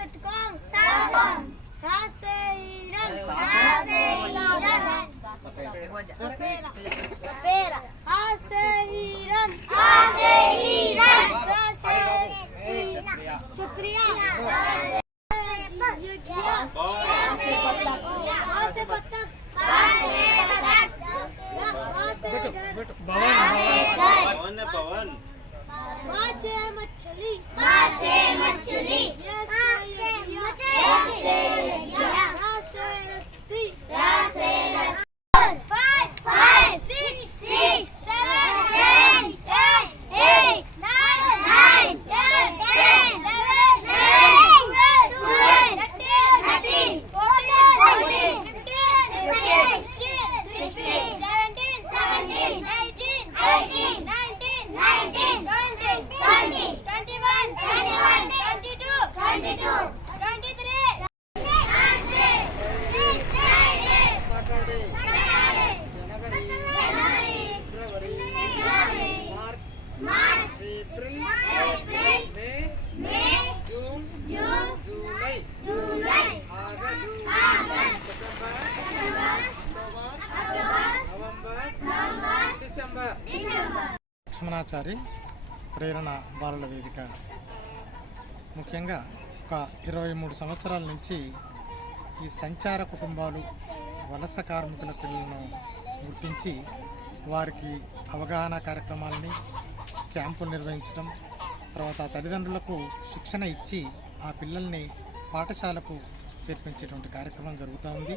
सतकॉम सासम हासेरन सपेरा सपेरा हासेरन छतरिया हासे बत्तख पवन माछे मछली मछली లక్ష్మణాచారి ప్రేరణ బాలల వేదిక ముఖ్యంగా ఒక 23 సంవత్సరాల నుంచి ఈ సంచార కుటుంబాలు వలస కార్మికుల పిల్లలను గుర్తించి వారికి అవగాహన కార్యక్రమాలని క్యాంపులు నిర్వహించడం, తర్వాత తల్లిదండ్రులకు శిక్షణ ఇచ్చి ఆ పిల్లల్ని పాఠశాలకు చేర్పించేటువంటి కార్యక్రమం జరుగుతూ ఉంది.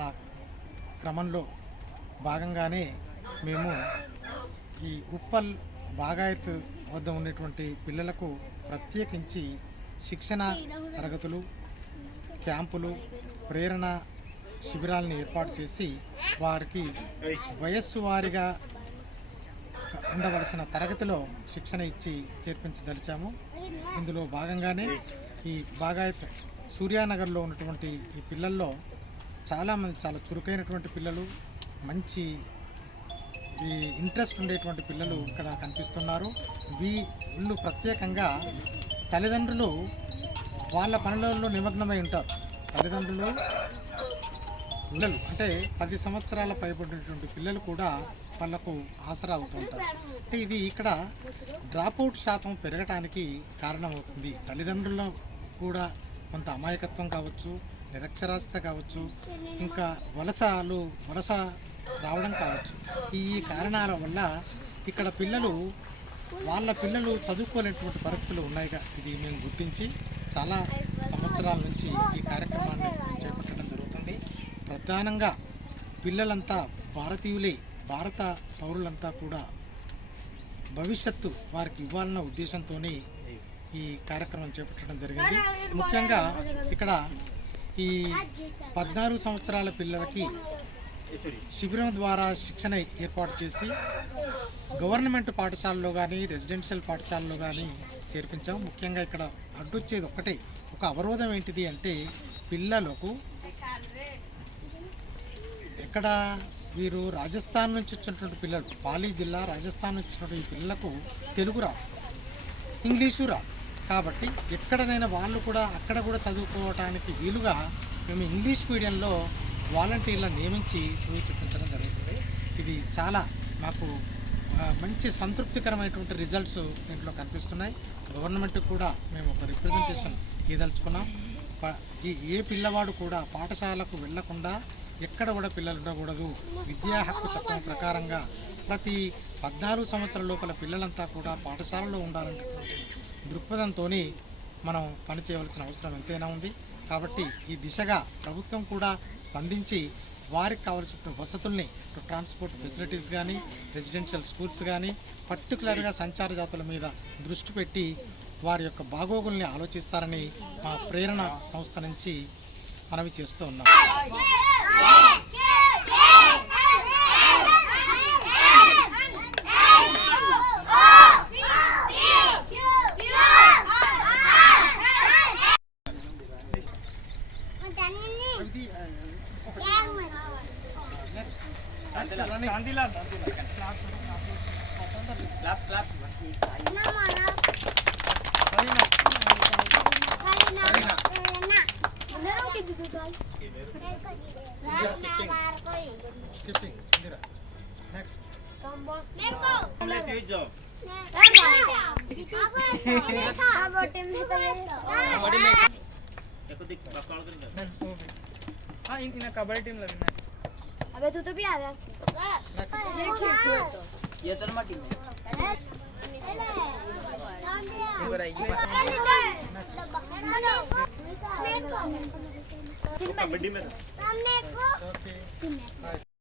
ఆ క్రమంలో భాగంగానే మేము ఈ ఉప్పల్ బాగాయత్ వద్ద ఉన్నటువంటి పిల్లలకు ప్రత్యేకించి శిక్షణ తరగతులు, క్యాంపులు, ప్రేరణ శిబిరాలను ఏర్పాటు చేసి వారికి వయస్సు వారీగా ఉండవలసిన తరగతిలో శిక్షణ ఇచ్చి చేర్పించదలిచాము. ఇందులో భాగంగానే ఈ బాగాయత్ సూర్యానగర్లో ఉన్నటువంటి ఈ పిల్లల్లో చాలామంది చాలా చురుకైనటువంటి పిల్లలు, మంచి ఈ ఇంట్రెస్ట్ ఉండేటువంటి పిల్లలు ఇక్కడ కనిపిస్తున్నారు. వీళ్ళు ప్రత్యేకంగా తల్లిదండ్రులు వాళ్ళ పనులలో నిమగ్నమై ఉంటారు. తల్లిదండ్రులు పిల్లలు అంటే 10 సంవత్సరాల పైబడినటువంటి పిల్లలు కూడా వాళ్ళకు ఆసరా అవుతుంటారు. అంటే ఇది ఇక్కడ డ్రాప్అవుట్ శాతం పెరగటానికి కారణమవుతుంది. తల్లిదండ్రులు కూడా కొంత అమాయకత్వం కావచ్చు, నిరక్షరాస్యత కావచ్చు, ఇంకా వలస రావడం కావచ్చు. ఈ కారణాల వల్ల ఇక్కడ వాళ్ళ పిల్లలు చదువుకోలేనటువంటి పరిస్థితులు ఉన్నాయిగా. ఇది మేము గుర్తించి చాలా సంవత్సరాల నుంచి ఈ కార్యక్రమాన్ని చేపట్టడం జరుగుతుంది. ప్రధానంగా పిల్లలంతా భారతీయులే, భారత పౌరులంతా కూడా భవిష్యత్తు వారికి ఇవ్వాలన్న ఉద్దేశంతో ఈ కార్యక్రమం చేపట్టడం జరిగింది. ముఖ్యంగా ఇక్కడ ఈ 14 సంవత్సరాల పిల్లలకి శిబిరం ద్వారా శిక్షణ ఏర్పాటు చేసి గవర్నమెంట్ పాఠశాలలో కానీ రెసిడెన్షియల్ పాఠశాలలో కానీ చేర్పించాం. ముఖ్యంగా ఇక్కడ అడ్డొచ్చేది ఒక అవరోధం ఏంటిది అంటే పిల్లలకు ఇక్కడ వీరు రాజస్థాన్ నుంచి వచ్చినటువంటి పిల్లలు, పాలీ జిల్లా రాజస్థాన్ నుంచి వచ్చినటువంటి ఈ పిల్లలకు తెలుగు రాదు, ఇంగ్లీషు రాదు. కాబట్టి ఎక్కడనైనా వాళ్ళు కూడా అక్కడ కూడా చదువుకోవటానికి వీలుగా మేము ఇంగ్లీష్ మీడియంలో వాలంటీర్లను నియమించి చదువు చెప్పించడం జరుగుతుంది. ఇది చాలా మాకు మంచి సంతృప్తికరమైనటువంటి రిజల్ట్స్ దీంట్లో కనిపిస్తున్నాయి. గవర్నమెంట్కి కూడా మేము ఒక రిప్రజెంటేషన్ ఇదలుచుకున్నాం. ఏ పిల్లవాడు కూడా పాఠశాలకు వెళ్లకుండా ఎక్కడ కూడా పిల్లలు ఉండకూడదు. విద్యా హక్కు చట్టం ప్రకారంగా ప్రతి 14 సంవత్సరాల లోపల పిల్లలంతా కూడా పాఠశాలలో ఉండాలనేటువంటి దృక్పథంతో మనం పనిచేయవలసిన అవసరం ఎంతైనా ఉంది. కాబట్టి ఈ దిశగా ప్రభుత్వం కూడా స్పందించి వారికి కావాల్సిన వసతుల్ని, ట్రాన్స్పోర్ట్ ఫెసిలిటీస్ కానీ, రెసిడెన్షియల్ స్కూల్స్ కానీ, పర్టికులర్గా సంచార జాతుల మీద దృష్టి పెట్టి వారి యొక్క బాగోగుల్ని ఆలోచిస్తారని మా ప్రేరణ సంస్థ నుంచి మనవి చేస్తూ ఉన్నాం. Karina. स्किपिंग इंदिरा नेक्स्ट मेरे को हमने तेज जाओ देखो देख बाकड़ कर जा नेक्स्ट हाँ इन कबड्डी टीम ला विन अबे तू तो भी आ गया ये तो मा टीम कबड्डी में ओके